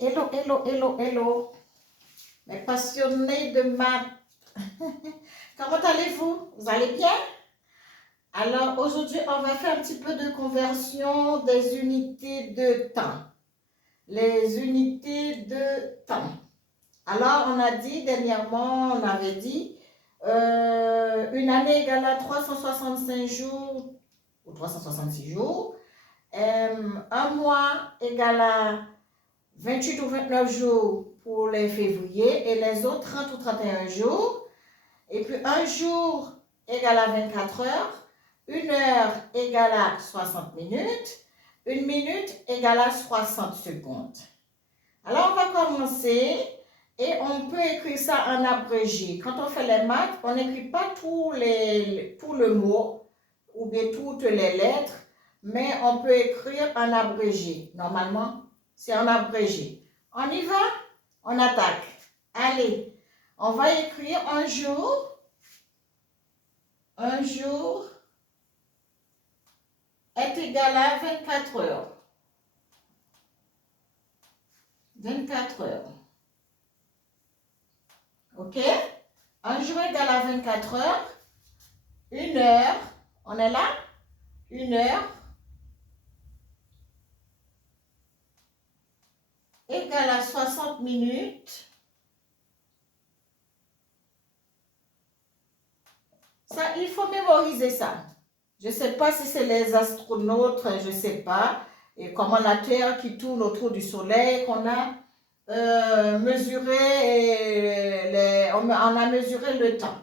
Hello, hello, hello, hello. Mes passionnés de maths. Comment allez-vous? Vous allez bien? Alors, aujourd'hui, on va faire un petit peu de conversion des unités de temps. Les unités de temps. Alors, on a dit dernièrement, on avait dit une année égale à 365 jours ou 366 jours. Un mois égale à 28 ou 29 jours pour les février et les autres 30 ou 31 jours. Et puis un jour égale à 24 heures, une heure égale à 60 minutes, une minute égale à 60 secondes. Alors on va commencer et on peut écrire ça en abrégé. Quand on fait les maths, on n'écrit pas tout le mot ou bien toutes les lettres, mais on peut écrire en abrégé. Normalement, c'est en abrégé. On y va? On attaque. Allez, on va écrire un jour. Un jour est égal à 24 heures. 24 heures. OK? Un jour égal à 24 heures. Une heure. On est là? Une heure égale à 60 minutes. Ça, il faut mémoriser ça. Je ne sais pas si c'est les astronautes, je ne sais pas, et comment la Terre qui tourne autour du Soleil, qu'on a mesuré, on a mesuré le temps.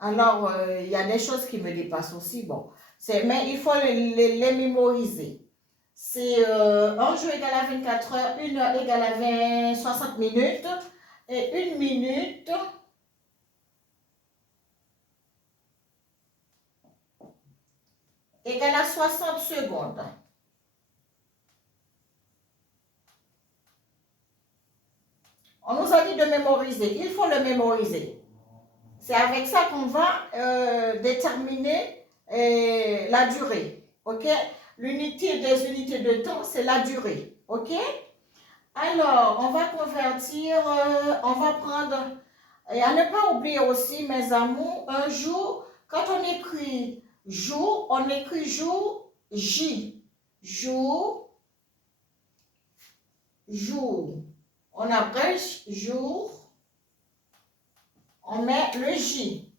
Alors, il y a des choses qui me dépassent aussi, bon. Mais il faut les mémoriser. C'est un jour égal à 24 heures, une heure égale à 60 minutes, et une minute égale à 60 secondes. On nous a dit de mémoriser. Il faut le mémoriser. C'est avec ça qu'on va déterminer la durée. OK? L'unité des unités de temps, c'est la durée. OK? Alors, on va convertir, on va prendre, et à ne pas oublier aussi, mes amours, un jour, quand on écrit jour, on écrit jour, J. Jour, jour. On abrège jour, on met le J.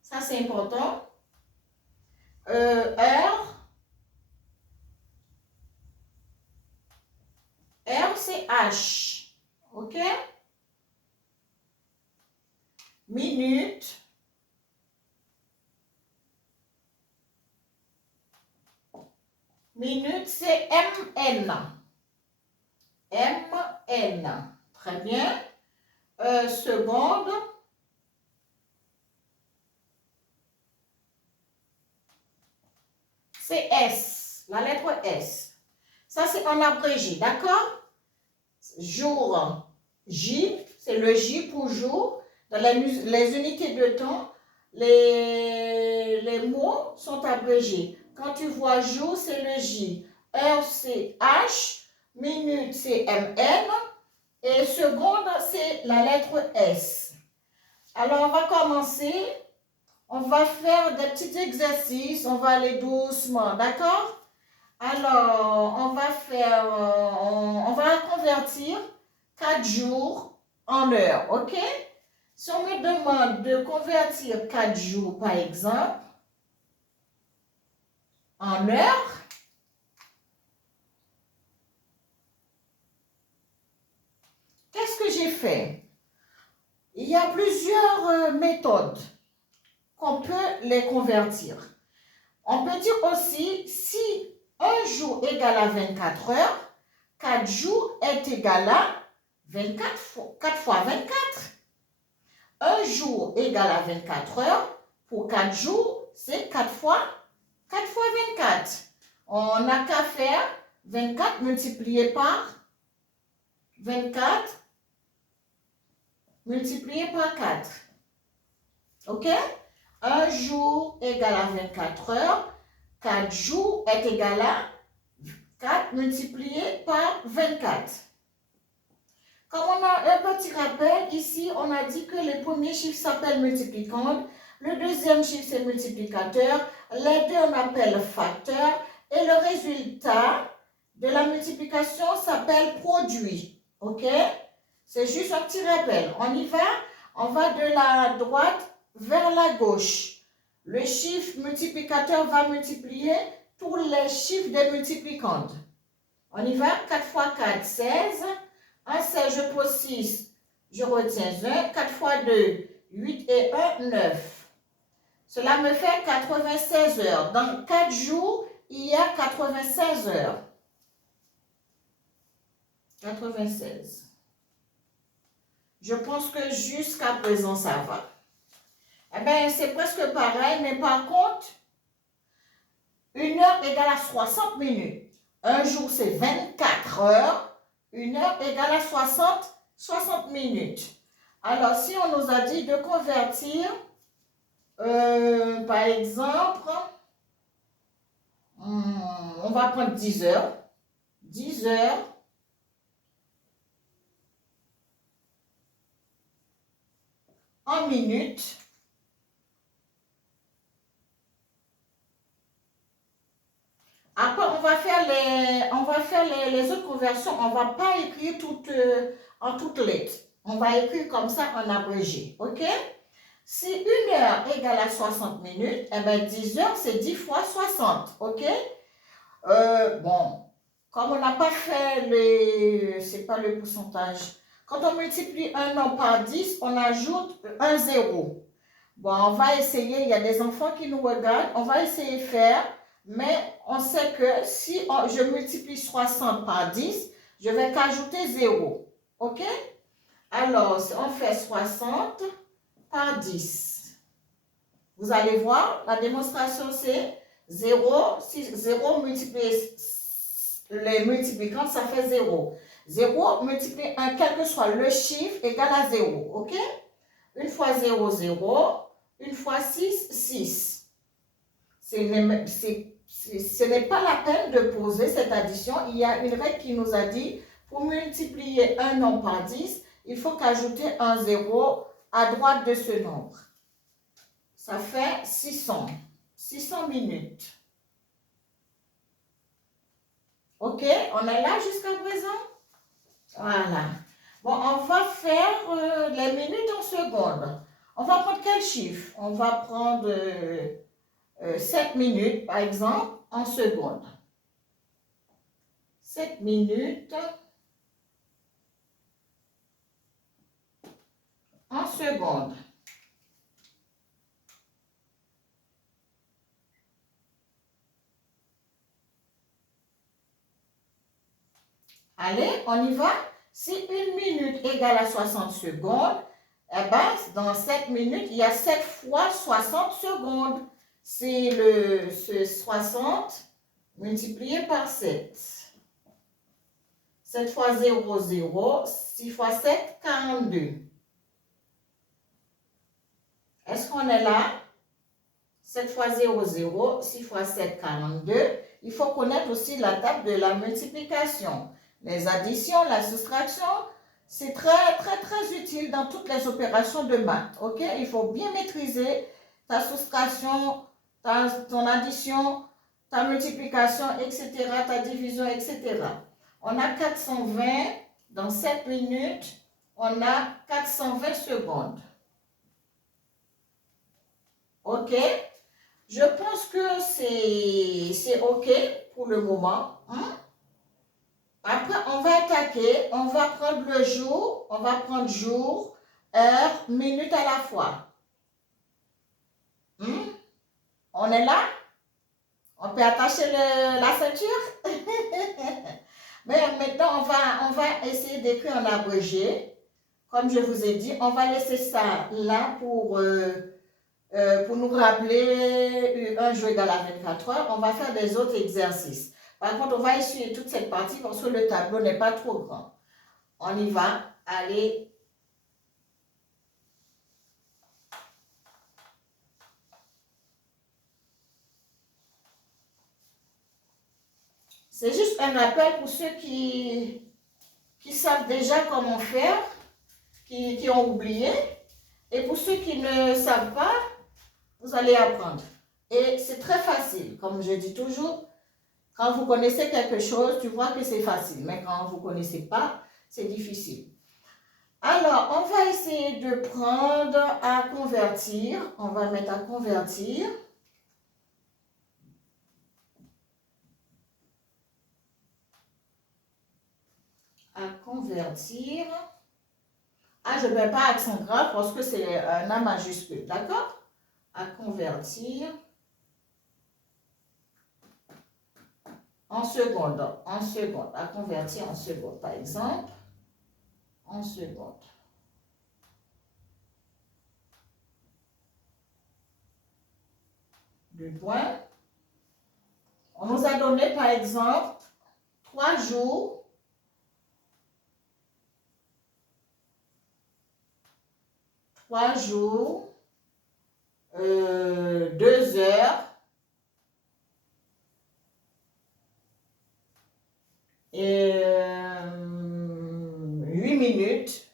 Ça, c'est important. Heure. Heure, c'est H. OK? Minute. Minute, c'est MN. MN. Très bien. Seconde. C'est S. La lettre S. Ça, c'est en abrégé. D'accord? Jour. J. C'est le J pour jour. Dans les unités de temps, les mots sont abrégés. Quand tu vois jour, c'est le J. Heure, c'est H. Minute, c'est MN. Et seconde, c'est la lettre S. Alors, on va commencer. On va faire des petits exercices. On va aller doucement, d'accord? Alors, on va convertir 4 jours en heures, ok? Si on me demande de convertir 4 jours, par exemple, en heures, qu'est-ce que j'ai fait? Il y a plusieurs méthodes qu'on peut les convertir. On peut dire aussi, si un jour égale à 24 heures, 4 jours est égal à 4 fois 24. Un jour égale à 24 heures, pour 4 jours, c'est 4 fois 24. On n'a qu'à faire 24 multiplié par 24 multiplié par 4. OK? Un jour égale à 24 heures. 4 jours est égal à 4 multiplié par 24. Comme on a un petit rappel, ici, on a dit que les premiers chiffres s'appellent multiplicantes, le deuxième chiffre, c'est multiplicateur, les deux, on appelle facteur, et le résultat de la multiplication s'appelle produit. OK? C'est juste un petit rappel. On y va? On va de la droite vers la gauche. Le chiffre multiplicateur va multiplier tous les chiffres des multiplicantes. On y va? 4 fois 4, 16. 1, 16, je pose 6, je retiens 1. 4 fois 2, 8 et 1, 9. Cela me fait 96 heures. Dans 4 jours, il y a 96 heures. 96. Je pense que jusqu'à présent, ça va. Eh bien, c'est presque pareil, mais par contre, 1 heure égale à 60 minutes. Un jour, c'est 24 heures. 1 heure égale à 60 minutes. Alors, si on nous a dit de convertir, par exemple, on va prendre 10 heures. 10 heures en minutes. Après, on va faire les autres conversions. On ne va pas écrire en toutes lettres. On va écrire comme ça en abrégé. OK? Si 1 heure égale à 60 minutes, eh bien 10 heures, c'est 10 fois 60. OK? Bon, comme on n'a pas fait c'est pas le pourcentage. Quand on multiplie un nombre par 10, on ajoute un zéro. Bon, on va essayer. Il y a des enfants qui nous regardent. On va essayer de faire. Mais on sait que si je multiplie 60 par 10, je vais qu'ajouter 0. OK? Alors, on fait 60 par 10. Vous allez voir, la démonstration, c'est 0. Si 0 multiplié les multiplicants, ça fait 0. 0 multiplié 1, quel que soit le chiffre, égale à 0. OK? 1 fois 0, 0. 1 fois 6, 6. Ce n'est pas la peine de poser cette addition. Il y a une règle qui nous a dit, pour multiplier un nombre par 10, il faut qu'ajouter un 0 à droite de ce nombre. Ça fait 600. 600 minutes. OK? On est là jusqu'à présent? Voilà. Bon, on va faire les minutes en secondes. On va prendre quel chiffre? On va prendre 7 minutes, par exemple, en secondes. 7 minutes en secondes. Allez, on y va. Si 1 minute égale à 60 secondes, eh bien, dans 7 minutes, il y a 7 fois 60 secondes. C'est ce 60 multiplié par 7. 7 fois 0, 0. 6 fois 7, 42. Est-ce qu'on est là? 7 fois 0, 0. 6 fois 7, 42. Il faut connaître aussi la table de la multiplication. Les additions, la soustraction, c'est très, très, très utile dans toutes les opérations de maths. OK? Il faut bien maîtriser ta soustraction, ton addition, ta multiplication, etc., ta division, etc. On a 420 dans 7 minutes. On a 420 secondes. OK? Je pense que c'est OK pour le moment. Hein? Après, on va attaquer, on va prendre le jour, on va prendre jour, heure, minute à la fois. On est là? On peut attacher la ceinture? Mais maintenant, on va essayer d'écrire en abrégé. Comme je vous ai dit, on va laisser ça là pour nous rappeler un jour égal à 24 heures. On va faire des autres exercices. Par contre, on va essuyer toute cette partie parce que le tableau n'est pas trop grand. On y va. Allez. C'est juste un rappel pour ceux qui qui savent déjà comment faire, qui ont oublié. Et pour ceux qui ne savent pas, vous allez apprendre. Et c'est très facile, comme je dis toujours. Quand vous connaissez quelque chose, tu vois que c'est facile. Mais quand vous ne connaissez pas, c'est difficile. Alors, on va essayer de prendre à convertir. On va mettre à convertir. À convertir. Ah, je ne mets pas accent grave parce que c'est un A majuscule. D'accord? À convertir. En seconde, à convertir en seconde, par exemple, en seconde. Du point. On nous a donné, par exemple, 3 jours, 3 jours, 2 heures, et 8 minutes.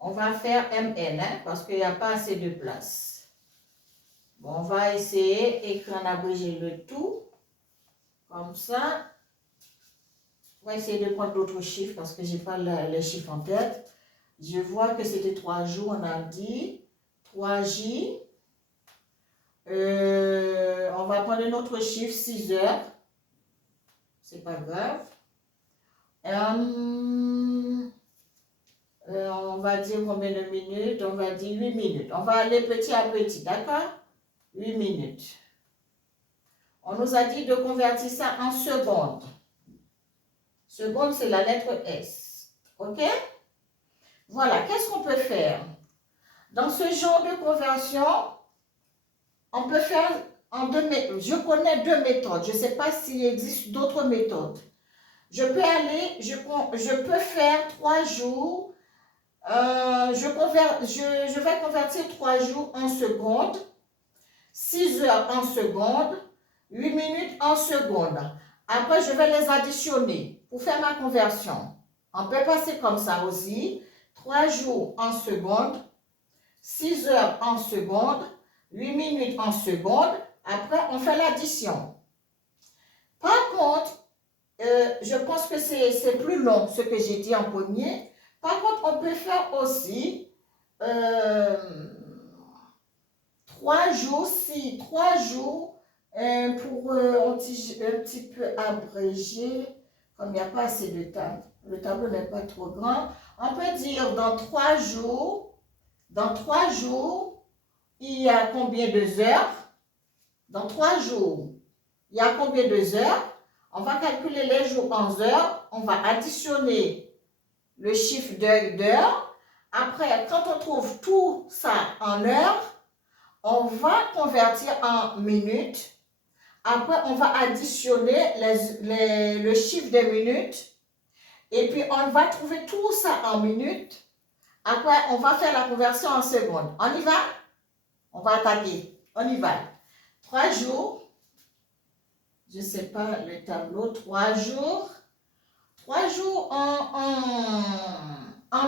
On va faire MN, hein, parce qu'il n'y a pas assez de place. Bon, on va essayer écrire en abrégé le tout, comme ça. On va essayer de prendre d'autres chiffres, parce que je n'ai pas les chiffres en tête. Je vois que c'était 3 jours, on a dit 3J. On va prendre un autre chiffre, 6 heures. C'est pas grave. On va dire combien de minutes? On va dire 8 minutes. On va aller petit à petit, d'accord? 8 minutes. On nous a dit de convertir ça en secondes. Seconde, c'est la lettre S. OK? Voilà, qu'est-ce qu'on peut faire? Dans ce genre de conversion, on peut faire en 2 méthodes. Je connais 2 méthodes. Je ne sais pas s'il existe d'autres méthodes. Je peux aller, je peux faire 3 jours. Je vais convertir 3 jours en secondes, 6 heures en secondes, 8 minutes en secondes. Après, je vais les additionner pour faire ma conversion. On peut passer comme ça aussi. 3 jours en secondes, 6 heures en secondes, 8 minutes en secondes. Après, on fait l'addition. Par contre, je pense que c'est plus long ce que j'ai dit en premier. Par contre, on peut faire aussi 3 jours, si 3 jours pour un petit peu abrégé, comme il n'y a pas assez de table, le tableau n'est pas trop grand, on peut dire dans 3 jours, il y a combien de heures? Dans 3 jours, il y a combien de heures? On va calculer les jours en heures, on va additionner le chiffre d'heure. Après, quand on trouve tout ça en heures, on va convertir en minutes. Après, on va additionner le chiffre des minutes. Et puis, on va trouver tout ça en minutes. Après, on va faire la conversion en secondes. On y va? On va attaquer. On y va. 3 jours. Je ne sais pas le tableau. 3 jours. 3 jours en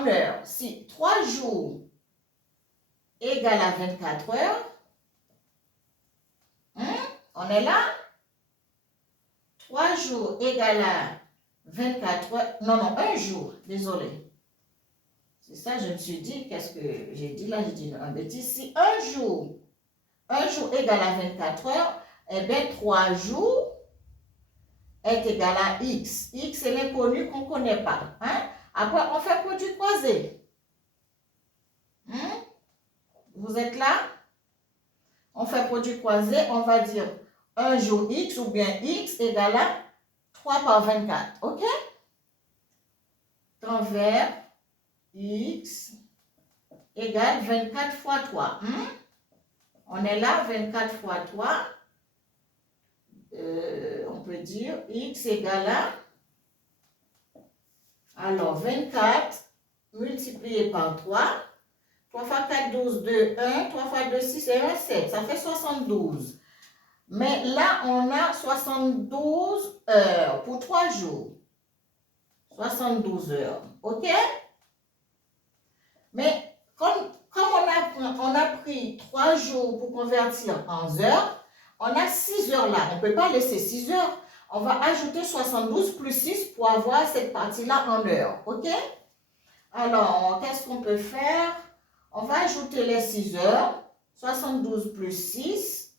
heures. Si 3 jours égale à 24 heures, on est là? 3 jours égale à 24 heures. Non, 1 jour. Désolé. C'est ça, je me suis dit, qu'est-ce que j'ai dit là? J'ai dit un bêtise. Si un jour égale à 24 heures, eh bien 3 jours est égal à X. X, c'est l'inconnu qu'on ne connaît pas. Hein? Après, on fait produit croisé. Vous êtes là? On fait produit croisé, on va dire 1 jour X ou bien X égale à 3 par 24. OK? Travers X égale 24 fois 3. On est là, 24 fois 3. On peut dire X égale à... Alors, 24 multiplié par 3. 3 fois 4, 12, 2, 1. 3 fois 2, 6 et 1, 7. Ça fait 72. Mais là, on a 72 heures pour 3 jours. 72 heures. OK? Mais comme on a pris 3 jours pour convertir en heures, on a 6 heures là. On ne peut pas laisser 6 heures. On va ajouter 72 plus 6 pour avoir cette partie-là en heures. OK? Alors, qu'est-ce qu'on peut faire? On va ajouter les 6 heures. 72 plus 6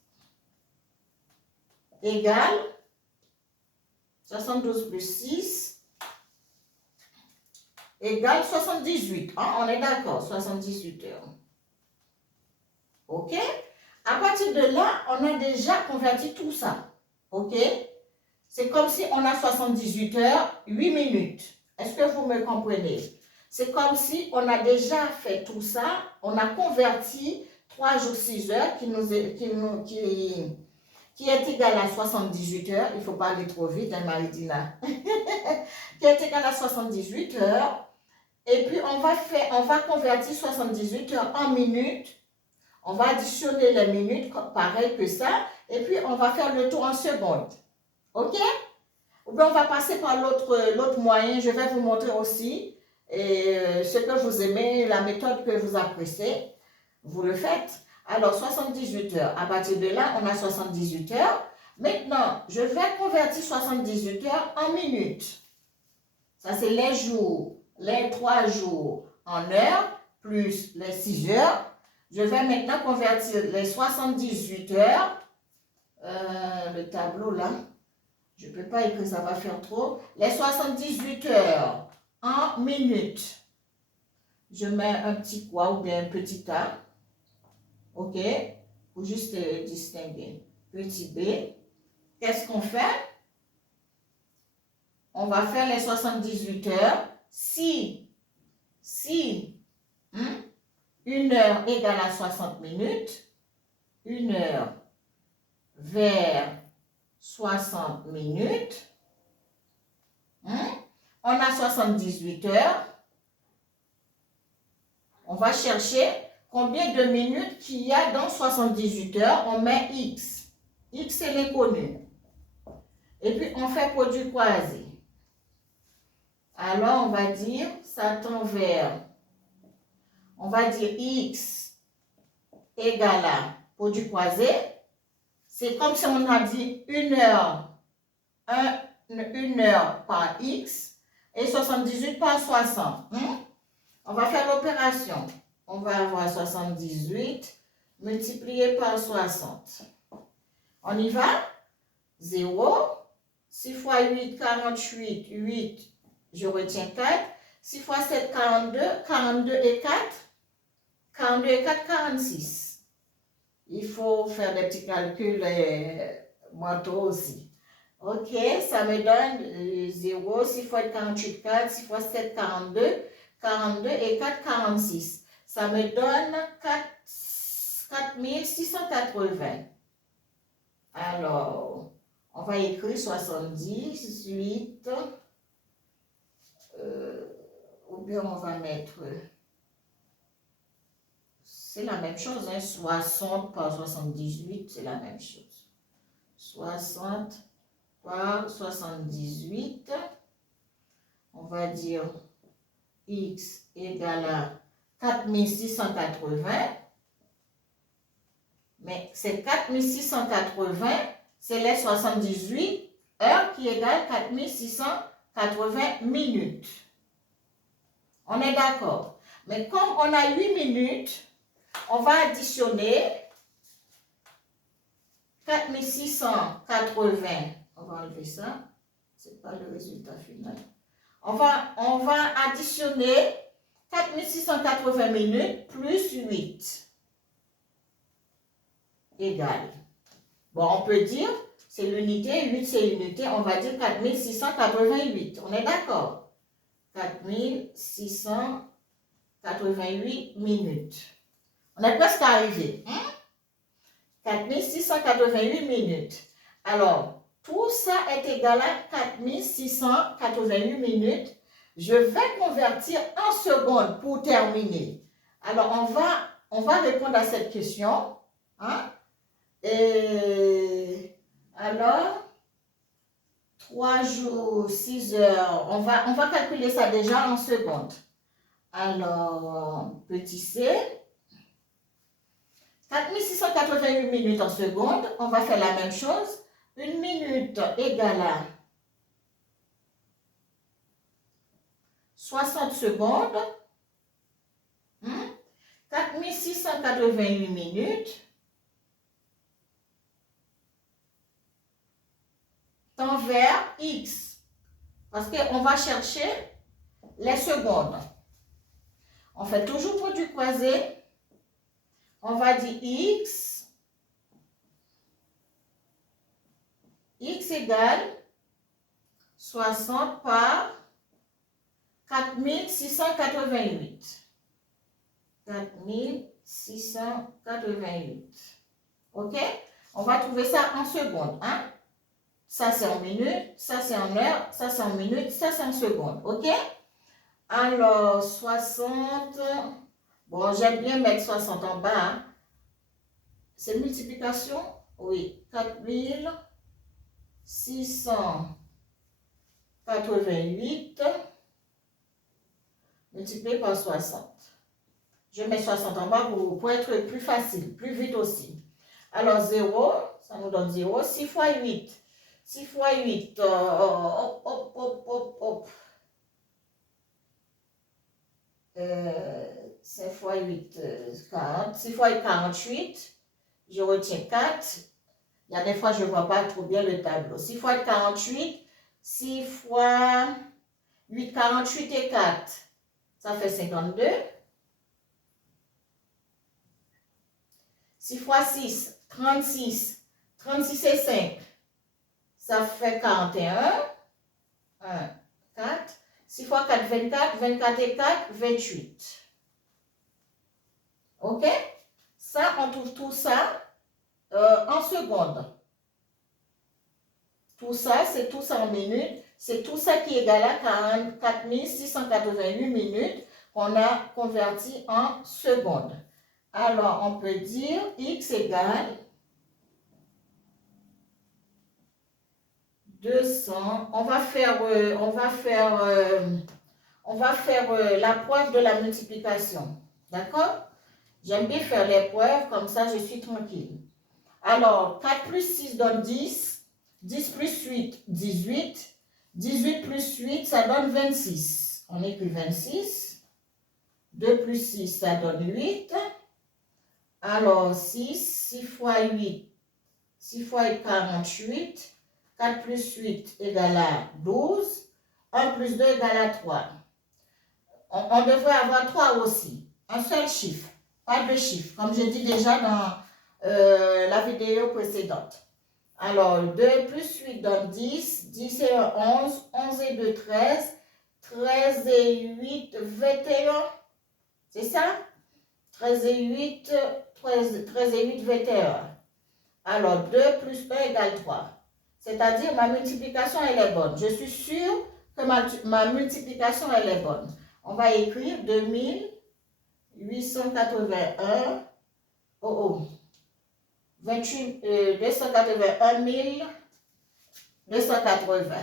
égale 72 plus 6 égale 78. Hein? On est d'accord, 78 heures. OK? À partir de là, on a déjà converti tout ça. OK? C'est comme si on a 78 heures, 8 minutes. Est-ce que vous me comprenez? C'est comme si on a déjà fait tout ça, on a converti 3 jours 6 heures qui est égal à 78 heures. Il ne faut pas aller trop vite, hein, Marie-Dina. Qui est égal à 78 heures. Et puis, on va convertir 78 heures en minutes. On va additionner les minutes, pareil que ça. Et puis, on va faire le tour en secondes. OK? Ou bien, on va passer par l'autre moyen. Je vais vous montrer aussi ce que vous aimez, la méthode que vous appréciez. Vous le faites. Alors, 78 heures. À partir de là, on a 78 heures. Maintenant, je vais convertir 78 heures en minutes. Ça, c'est les jours, les 3 jours en heures, plus les 6 heures. Je vais maintenant convertir les 78 heures. Le tableau là, je ne peux pas écrire, ça va faire trop. Les 78 heures en minutes. Je mets un petit quoi ou bien un petit A. OK? Pour juste distinguer. Petit b. Qu'est-ce qu'on fait? On va faire les 78 heures. Si une heure égale à 60 minutes, une heure vers 60 minutes, on a 78 heures. On va chercher combien de minutes qu'il y a dans 78 heures. On met X. X, c'est l'inconnu. Et puis, on fait produit croisé. Alors, on va dire, ça tend vers, on va dire X égale à produit croisé. C'est comme si on a dit une heure par X et 78 par 60. On va faire l'opération. On va avoir 78 multiplié par 60. On y va? 0. 6 fois 8, 48. 8, je retiens 4. 6 fois 7, 42. 42 et 4. 42 et 4, 46. Il faut faire des petits calculs mentaux aussi. OK, ça me donne 0. 6 fois 48, 4. 6 fois 7, 42. 42 et 4, 46. Ça me donne 4680. Alors, on va écrire 78. Ou bien on va mettre... C'est la même chose, hein, 60 par 78, c'est la même chose. 60 par 78. On va dire... X égale à 4680. Mais c'est 4680, c'est les 78 heures qui égale 4680 minutes. On est d'accord. Mais comme on a 8 minutes, on va additionner 4680. On va enlever ça. Ce n'est pas le résultat final. On va additionner 4680 minutes plus 8 égale. Bon, on peut dire, c'est l'unité, 8 c'est l'unité, on va dire 4688. On est d'accord? 4688 minutes. On est presque arrivé. 4688 minutes. Alors, tout ça est égal à 4688 minutes. Je vais convertir en secondes pour terminer. Alors, on va répondre à cette question. Et alors, 3 jours, 6 heures. On va calculer ça déjà en secondes. Alors, petit c. 4688 minutes en secondes. On va faire la même chose. 1 minute égale à 60 secondes. 4688 minutes. Temps vers X. Parce qu'on va chercher les secondes. On fait toujours produit croisé. On va dire X. X égale 60 par 4688. 4688. OK? On va trouver ça en secondes. Hein? Ça, c'est en minutes. Ça, c'est en heures. Ça, c'est en minutes. Ça, c'est en secondes. OK? Alors, 60. Bon, j'aime bien mettre 60 en bas. Hein? C'est multiplication? Oui. 4688 multiplié par 60. Je mets 60 en bas pour être plus facile, plus vite aussi. Alors, 0, ça nous donne 0. 6 fois 8. 6 fois 8. Hop, hop, hop, hop, hop. 5 fois 8, 40. 6 fois 8, 48. Je retiens 4. Il y a des fois, je ne vois pas trop bien le tableau. 6 fois 8, 48. 6 fois 8, 48 et 4. Ça fait 52. 6 fois 6, 36. 36 et 5, ça fait 41. 1, 4. 6 fois 4, 24. 24 et 4, 28. OK? Ça, on trouve tout ça en secondes. Tout ça, c'est tout ça en minutes. C'est tout ça qui est égal à 44 688 minutes qu'on a converti en secondes. Alors, on peut dire X égale 200. On va faire la preuve de la multiplication. D'accord? J'aime bien faire les preuves, comme ça je suis tranquille. Alors, 4 plus 6 donne 10. 10 plus 8, 18. 18 plus 8, ça donne 26. On écrit 26. 2 plus 6, ça donne 8. Alors, 6 fois 8, 6 fois 8, 48. 4 plus 8 égale à 12. 1 plus 2 égale à 3. On devrait avoir 3 aussi. Un seul chiffre, pas deux chiffres, comme je dis déjà dans la vidéo précédente. Alors, 2 plus 8 donne 10. 10 et 1, 11. 11 et 2, 13. 13 et 8, 21. C'est ça? 13 et 8, 13 et 8, 21. Alors, 2 plus 1 égale 3. C'est-à-dire, ma multiplication, elle est bonne. Je suis sûre que ma multiplication, elle est bonne. On va écrire 2881. 28, 281 280.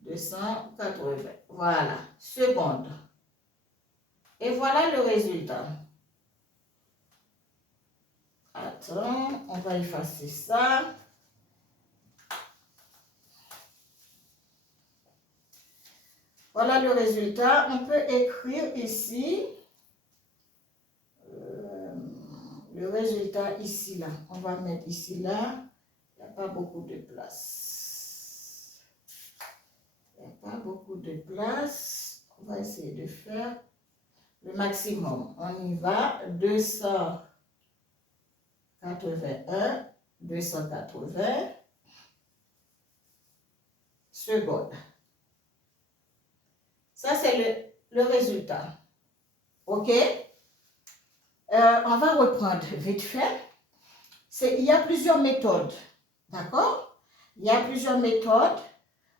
280. Voilà. Seconde. Et voilà le résultat. Attends, on va effacer ça. Voilà le résultat. On peut écrire ici le résultat ici, là. On va mettre ici, là. Il n'y a pas beaucoup de place. Il n'y a pas beaucoup de place. On va essayer de faire le maximum. On y va. 281, 280 secondes. Ça, c'est le résultat. OK? On va reprendre vite fait. Il y a plusieurs méthodes. D'accord? Il y a plusieurs méthodes.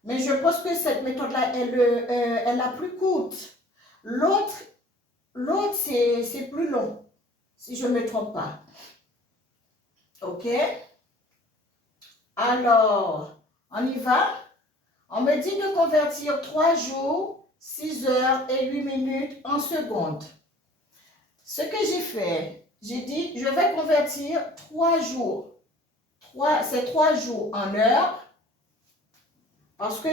Mais je pense que cette méthode-là est la plus courte. L'autre, c'est plus long. Si je ne me trompe pas. OK? Alors, on y va. On me dit de convertir 3 jours, 6 heures et 8 minutes en secondes. Ce que j'ai fait, j'ai dit, je vais convertir 3 jours. C'est 3 jours en heures. Parce que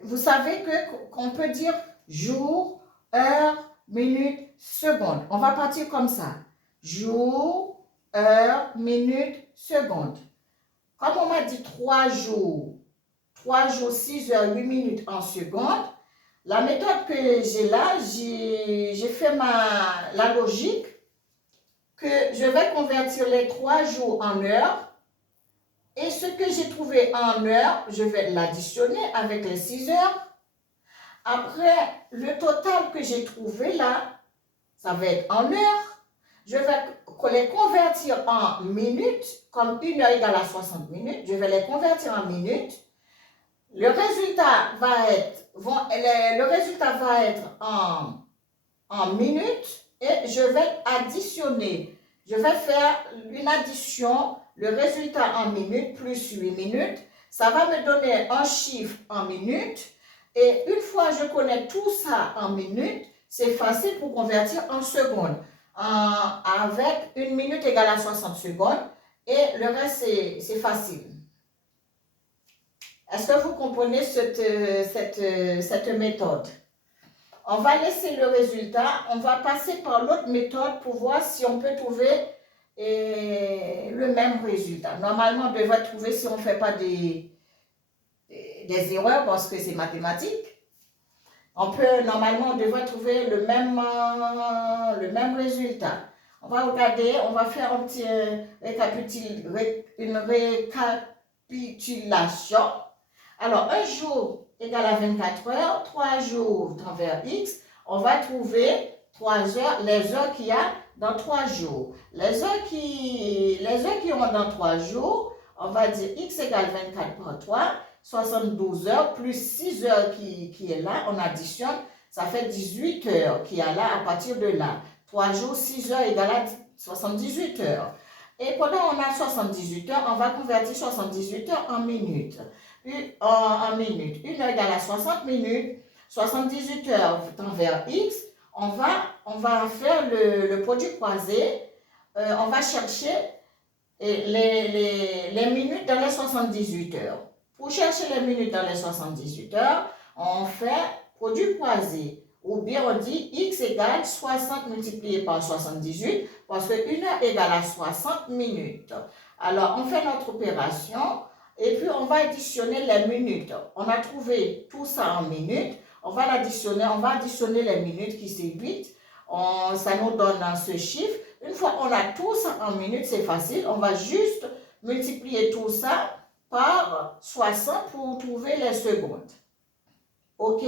vous savez qu'on peut dire jour, heure, minute, seconde. On va partir comme ça. Jour, heure, minute, seconde. Comme on m'a dit 3 jours, 6 heures, 8 minutes en seconde, la méthode que j'ai là, j'ai fait la logique que je vais convertir les 3 jours en heures et ce que j'ai trouvé en heures, je vais l'additionner avec les 6 heures. Après, le total que j'ai trouvé là, ça va être en heures. Je vais les convertir en minutes, comme 1 heure égale à 60 minutes. Je vais les convertir en minutes. Le résultat va être en minutes et je vais additionner. Je vais faire une addition, le résultat en minutes plus 8 minutes. Ça va me donner un chiffre en minutes. Et une fois que je connais tout ça en minutes, c'est facile pour convertir en secondes. Avec 1 minute égale à 60 secondes. Et le reste, c'est facile. Est-ce que vous comprenez cette méthode? On va laisser le résultat. On va passer par l'autre méthode pour voir si on peut trouver le même résultat. Normalement, on devrait trouver si on ne fait pas des erreurs parce que c'est mathématique. Normalement, on devrait trouver le même résultat. On va regarder, on va faire un petit une récapitulation. Alors, un jour égale à 24 heures, 3 jours envers X, on va trouver 3 heures, les heures qu'il y a dans 3 jours. Les heures qui ont dans 3 jours, on va dire X égale 24 par 3, 72 heures plus 6 heures qui est là, on additionne, ça fait 18 heures qui est là à partir de là. 3 jours, 6 heures égale à 78 heures. Et pendant on a 78 heures, on va convertir 78 heures en minutes. En minutes. 1 heure égale à 60 minutes. 78 heures envers X. On va faire le produit croisé. On va chercher les minutes dans les 78 heures. Pour chercher les minutes dans les 78 heures, on fait produit croisé. Ou bien on dit X égale 60 multiplié par 78 parce que 1 heure égale à 60 minutes. Alors, on fait notre opération et puis on va additionner les minutes. On a trouvé tout ça en minutes. On va additionner les minutes qui c'est 8. Ça nous donne ce chiffre. Une fois qu'on a tout ça en minutes, c'est facile. On va juste multiplier tout ça par 60 pour trouver les secondes. OK?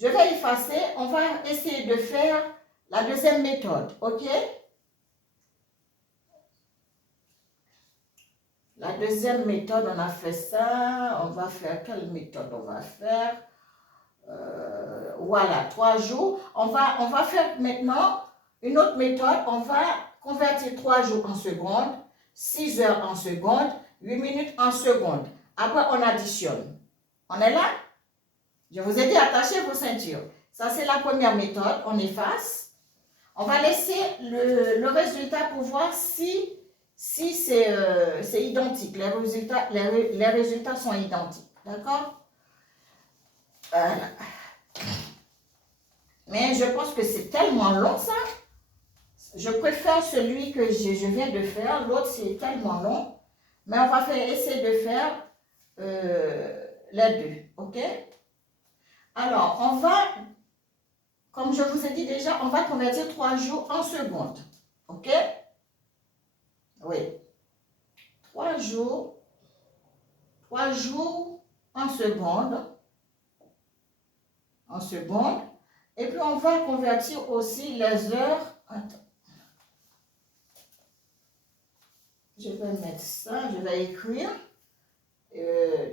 Je vais effacer. On va essayer de faire la deuxième méthode. OK? La deuxième méthode, on a fait ça. On va faire quelle méthode on va faire? Voilà, 3 jours. On va faire maintenant une autre méthode. On va convertir 3 jours en secondes, 6 heures en secondes, 8 minutes en secondes. Après, on additionne. On est là? Je vous ai dit, attachez vos ceintures. Ça, c'est la première méthode. On efface. On va laisser le résultat pour voir si c'est identique. Les résultats sont identiques. D'accord? Voilà. Mais je pense que c'est tellement long, ça. Je préfère celui que je viens de faire. L'autre, c'est tellement long. Mais on va essayer de faire les deux. OK? Alors, on va, comme je vous ai dit déjà, on va convertir 3 jours en secondes. OK? Oui. 3 jours en secondes. Et puis, on va convertir aussi les heures. Attends. Je vais mettre ça, je vais écrire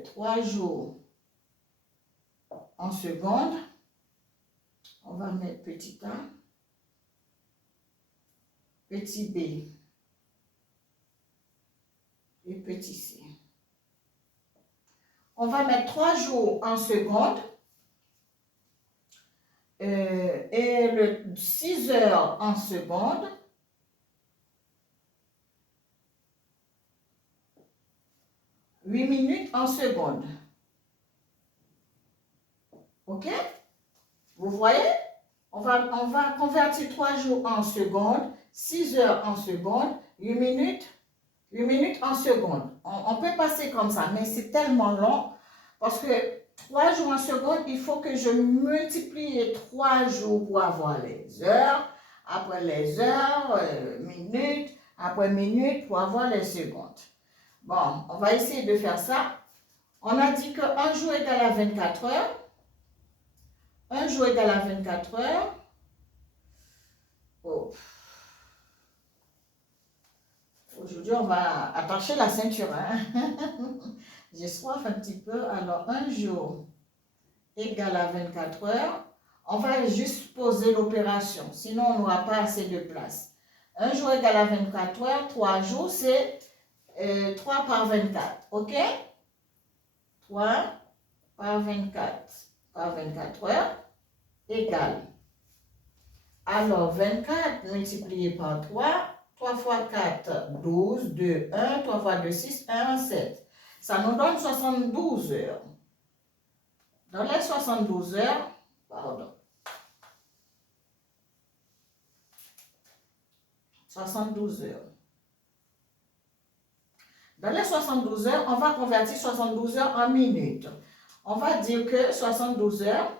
3 jours en secondes. On va mettre petit a, petit b et petit c. On va mettre 3 jours en seconde. Et le 6 heures en seconde. « 8 minutes en seconde. OK? Vous voyez? On va convertir 3 jours en seconde, 6 heures en seconde, 8 minutes en seconde. On peut passer comme ça, mais c'est tellement long parce que 3 jours en seconde, il faut que je multiplie les 3 jours pour avoir les heures, après les heures, minutes, après minutes pour avoir les secondes. Bon, on va essayer de faire ça. On a dit qu'un jour égale à 24 heures. Un jour égale à 24 heures. Oh. Aujourd'hui, on va attacher la ceinture. Hein? J'ai soif un petit peu. Alors, un jour égale à 24 heures. On va juste poser l'opération. Sinon, on n'aura pas assez de place. Un jour égale à 24 heures. 3 jours, c'est 3 par 24. OK? 3 par 24 heures égale. Alors, 24 multiplié par 3, 3 fois 4, 12, 2, 1, 3 fois 2, 6, 1, 7. Ça nous donne 72 heures. Dans les 72 heures, pardon, 72 heures. Dans les 72 heures, on va convertir 72 heures en minutes. On va dire que 72 heures,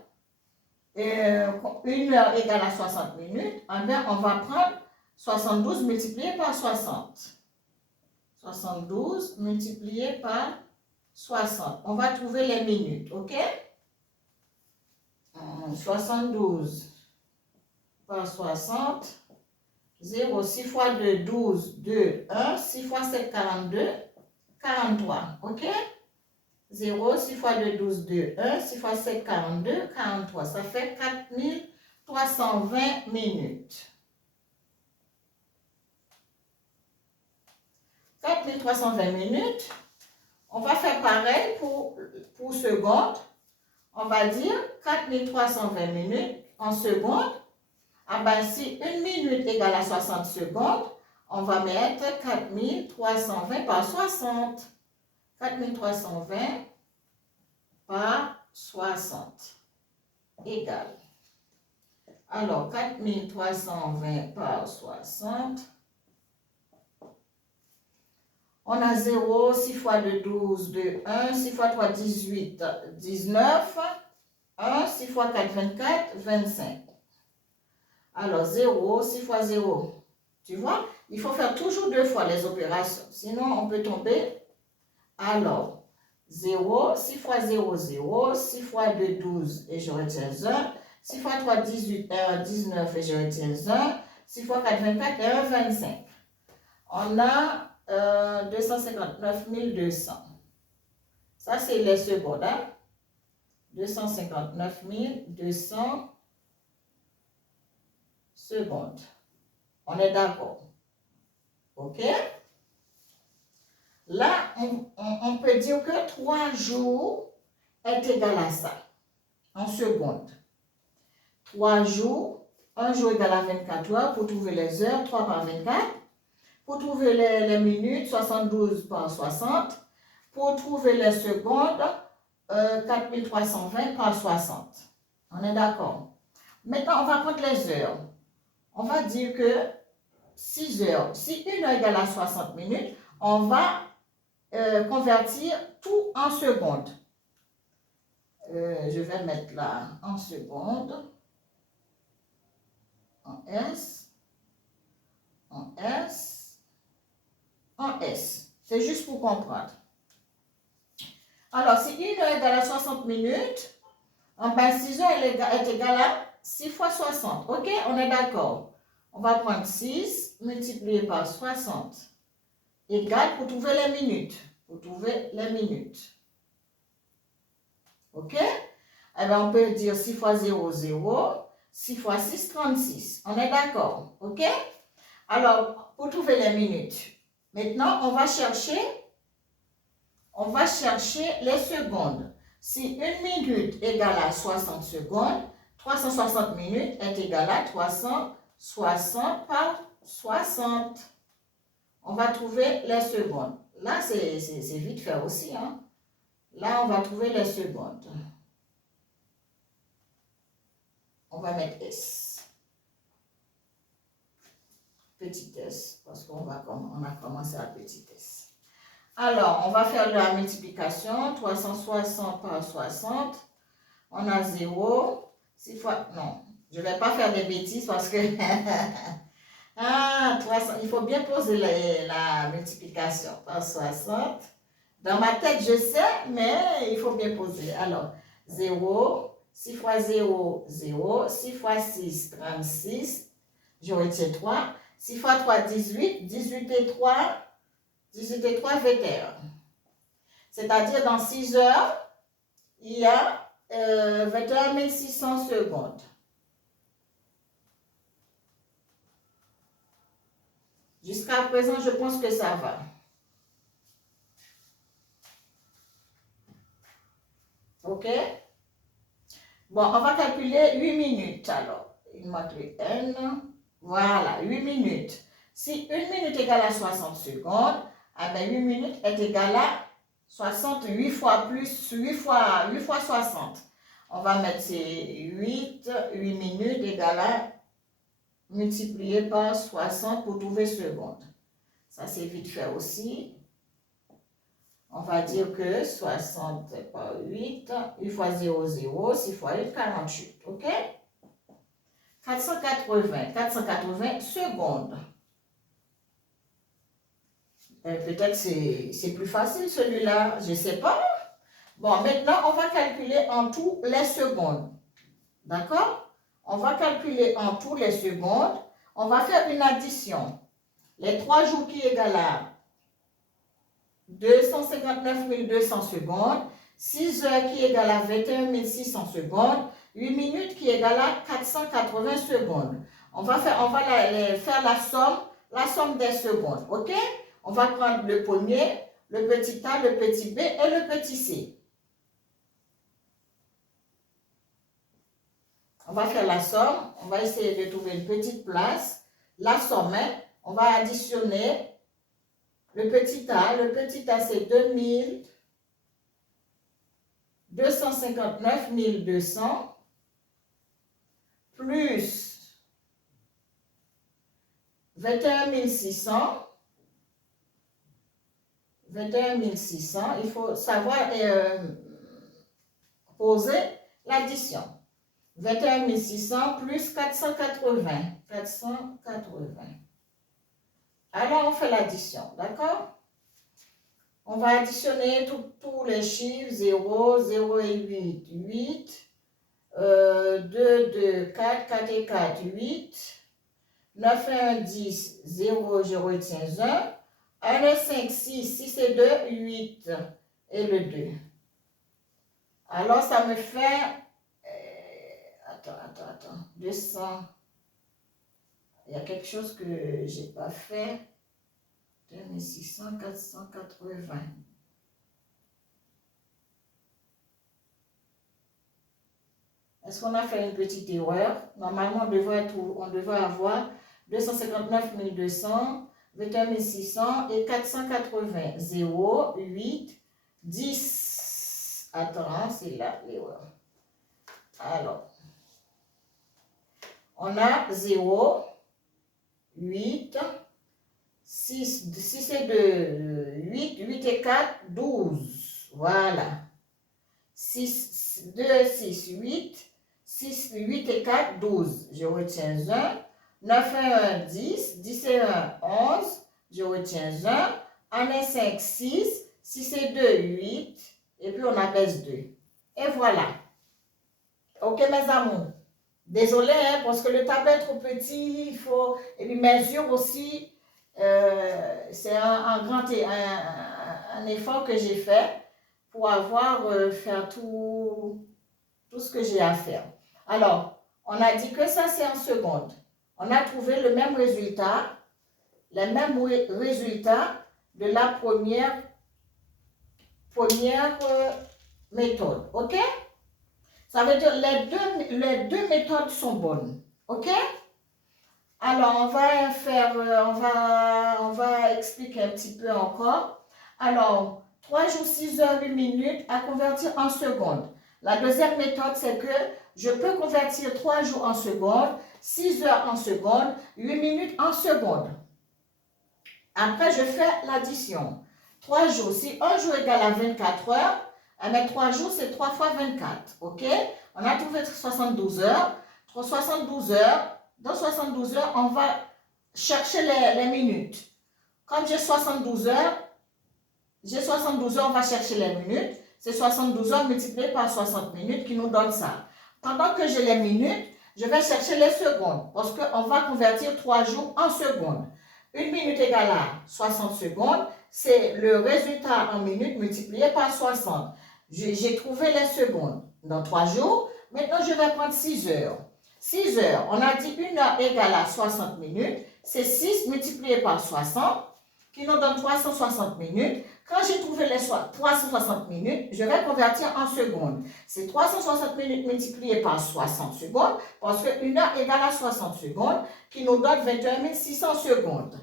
1 heure égale à 60 minutes. On va prendre 72 multiplié par 60. 72 multiplié par 60. On va trouver les minutes, ok? 72 par 60. 0, 6 fois 2, 12, 2, 1. 6 fois 7, 42. 43, ok? 0, 6 fois 2, 12, 2, 1. 6 fois 7, 42, 43. Ça fait 4320 minutes. 4320 minutes. On va faire pareil pour seconde. On va dire 4320 minutes en seconde. Ah ben, si 1 minute égale à 60 secondes, on va mettre 4320 par 60. 4320 par 60 égale. Alors, 4320 par 60. On a 0, 6 fois 2, 12, 2, 1, 6 fois 3, 18, 19, 1, 6 fois 4, 24, 25. Alors, 0, 6 fois 0. Tu vois, il faut faire toujours 2 fois les opérations. Sinon, on peut tomber. Alors, 0, 6 fois 0, 0. 6 fois 2, 12 et je retiens 1. 6 fois 3, 18, 1, 19 et je retiens 1. 6 fois 4, 24 et 1, 25. On a 259 200. Ça, c'est les secondes. Hein? 259 200 secondes. On est d'accord. OK? Là, on peut dire que 3 jours est égal à ça, en secondes. 3 jours, 1 jour égale à 24 heures, pour trouver les heures, 3 par 24. Pour trouver les minutes, 72 par 60. Pour trouver les secondes, 4320 par 60. On est d'accord? Maintenant, on va prendre les heures. On va dire que 6 heures. Si 1 heure égale à 60 minutes, on va convertir tout en secondes. Je vais mettre là en secondes. En S. En S. En S. C'est juste pour comprendre. Alors, si 1 heure égale à 60 minutes, ben 6 heures est égale à 6 fois 60. OK? On est d'accord. On va prendre 6 multiplié par 60 égale pour trouver les minutes. Pour trouver les minutes. OK? Eh bien, on peut dire 6 fois 0, 0. 6 fois 6, 36. On est d'accord? OK? Alors, pour trouver les minutes, maintenant, on va chercher on va chercher les secondes. Si 1 minute égale à 60 secondes, 360 minutes est égal à 360 par 60. On va trouver les secondes. Là, c'est vite fait aussi. Hein? Là, on va trouver les secondes. On va mettre S. Petit S, parce qu'on a commencé à petit S. Alors, on va faire de la multiplication. 360 par 60. On a 0. 6 fois... Non, je ne vais pas faire des bêtises parce que... ah, 300, il faut bien poser la multiplication par 60. Dans ma tête, je sais, mais il faut bien poser. Alors, 0, 6 fois 0, 0. 6 fois 6, 36. Je retiens 3. 6 fois 3, 18. 18 et 3, 21. C'est-à-dire, dans 6 heures, il y a 21 600 secondes. Jusqu'à présent, je pense que ça va. OK? Bon, on va calculer 8 minutes alors. Il manque le N. Voilà, 8 minutes. Si 1 minute égale à 60 secondes, eh bien 8 minutes est égal à 68 fois plus, 8 fois 60. On va mettre ces 8 minutes égale à multiplié par 60 pour trouver secondes. Ça, c'est vite fait aussi. On va dire que 60 par 8, 8 fois 0, 0, 6 fois 8, 48. OK? 480 secondes. Peut-être c'est plus facile celui-là, je ne sais pas. Bon, maintenant, on va calculer en tout les secondes. D'accord? On va calculer en tout les secondes. On va faire une addition. Les 3 jours qui égalent à 259 200 secondes, 6 heures qui égale à 21 600 secondes, 8 minutes qui égale à 480 secondes. On va faire la somme des secondes. OK? On va prendre le premier, le petit A, le petit B et le petit C. On va faire la somme. On va essayer de trouver une petite place. La somme, hein, on va additionner le petit A. Le petit A, c'est 259 200 plus 21 600. 21 600. Il faut savoir poser l'addition. 21 600 plus 480. 480. Alors, on fait l'addition, d'accord? On va additionner tous les chiffres. 0, 0 et 8, 8. 2, 2, 4, 4 et 4, 8. 9 et 1, 10, 0, je retiens 1. 1 et 5, 6, 6 et 2, 8. Et le 2. Alors, ça me fait... Attends. 200. Il y a quelque chose que je n'ai pas fait. 2600, 480. Est-ce qu'on a fait une petite erreur? Normalement, on devrait avoir 259 200, 21 600 et 480. 0, 8, 10. Attends, c'est là l'erreur. Alors, on a 0, 8, 6 et 2, 8, 8 et 4, 12. Voilà. 6, 2, 6, 8, 6, 8 et 4, 12. Je retiens 1. 9 et 1, 10. 10 et 1, 11. Je retiens 1. 1 et 5, 6. 6 et 2, 8. Et puis on abaisse 2. Et voilà. OK, mes amours. Désolée, hein, parce que le tableau est trop petit. Il faut... Et puis mes yeux aussi, c'est un effort que j'ai fait pour faire tout ce que j'ai à faire. Alors, on a dit que ça, c'est en secondes. On a trouvé le même résultat, les mêmes résultats de la première première méthode, ok? Ça veut dire les deux méthodes sont bonnes, ok? Alors, on va faire, on va expliquer un petit peu encore. Alors, 3 jours, 6 heures, 8 minutes à convertir en secondes. La deuxième méthode, c'est que je peux convertir 3 jours en secondes, 6 heures en secondes, 8 minutes en secondes. Après, je fais l'addition. 3 jours, si un jour égale à 24 heures, mais 3 jours, c'est 3 fois 24, ok? On a trouvé 72 heures. 72 heures, dans 72 heures, on va chercher les minutes. Comme j'ai 72 heures, on va chercher les minutes. C'est 72 heures multiplié par 60 minutes qui nous donne ça. Pendant que j'ai les minutes, je vais chercher les secondes parce qu'on va convertir 3 jours en secondes. Une minute égale à 60 secondes, c'est le résultat en minutes multiplié par 60. J'ai trouvé les secondes dans 3 jours. Maintenant, je vais prendre 6 heures. 6 heures, on a dit 1 heure égale à 60 minutes. C'est 6 multiplié par 60 qui nous donne 360 minutes. Quand j'ai trouvé les 360 minutes, je vais convertir en secondes. C'est 360 minutes multiplié par 60 secondes parce que 1 heure égale à 60 secondes qui nous donne 21 600 secondes.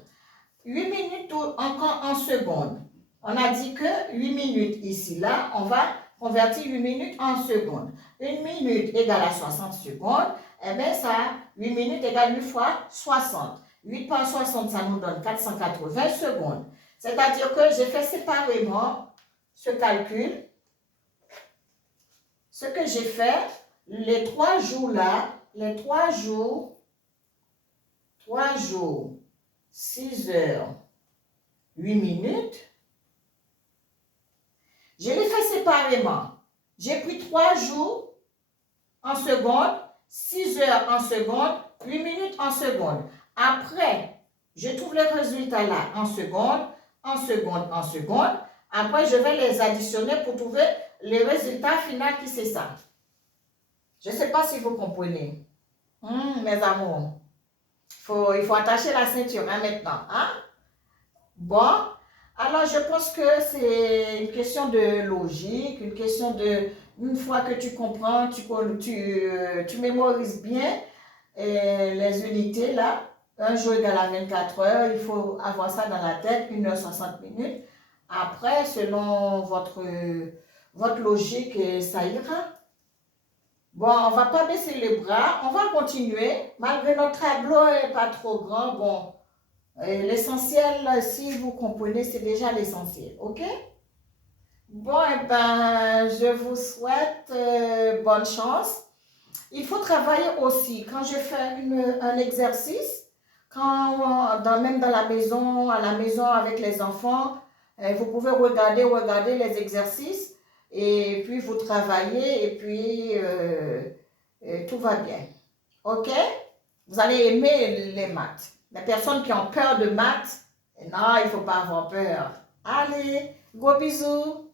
8 minutes encore en secondes. On a dit que 8 minutes ici, là, on va convertir 8 minutes en secondes. 1 minute égale à 60 secondes. Eh bien, ça, 8 minutes égale 8 fois 60. 8 par 60, ça nous donne 480 secondes. C'est-à-dire que j'ai fait séparément ce calcul. Ce que j'ai fait, les 3 jours là, les 3 jours, 6 heures, 8 minutes, je l'ai fait séparément. J'ai pris 3 jours en secondes, 6 heures en secondes, 8 minutes en secondes. Après, je trouve les résultats là en secondes, en secondes, en secondes. Après, je vais les additionner pour trouver les résultats finaux qui c'est ça. Je ne sais pas si vous comprenez. Mes amours, il faut attacher la ceinture hein, maintenant. Hein? Bon, alors je pense que c'est une question de logique, une question de... Une fois que tu comprends, tu mémorises bien les unités là. Un jour égale à 24 heures, il faut avoir ça dans la tête, 1 heure 60 minutes. Après, selon votre logique, ça ira. Bon, on ne va pas baisser les bras, on va continuer. Malgré notre tableau n'est pas trop grand, bon, l'essentiel, si vous comprenez, c'est déjà l'essentiel, ok? Bon, eh ben, je vous souhaite bonne chance. Il faut travailler aussi. Quand je fais un exercice, même dans la maison, à la maison avec les enfants, vous pouvez regarder les exercices et puis vous travaillez et puis tout va bien. Ok? Vous allez aimer les maths. Les personnes qui ont peur de maths, non, il ne faut pas avoir peur. Allez, gros bisous.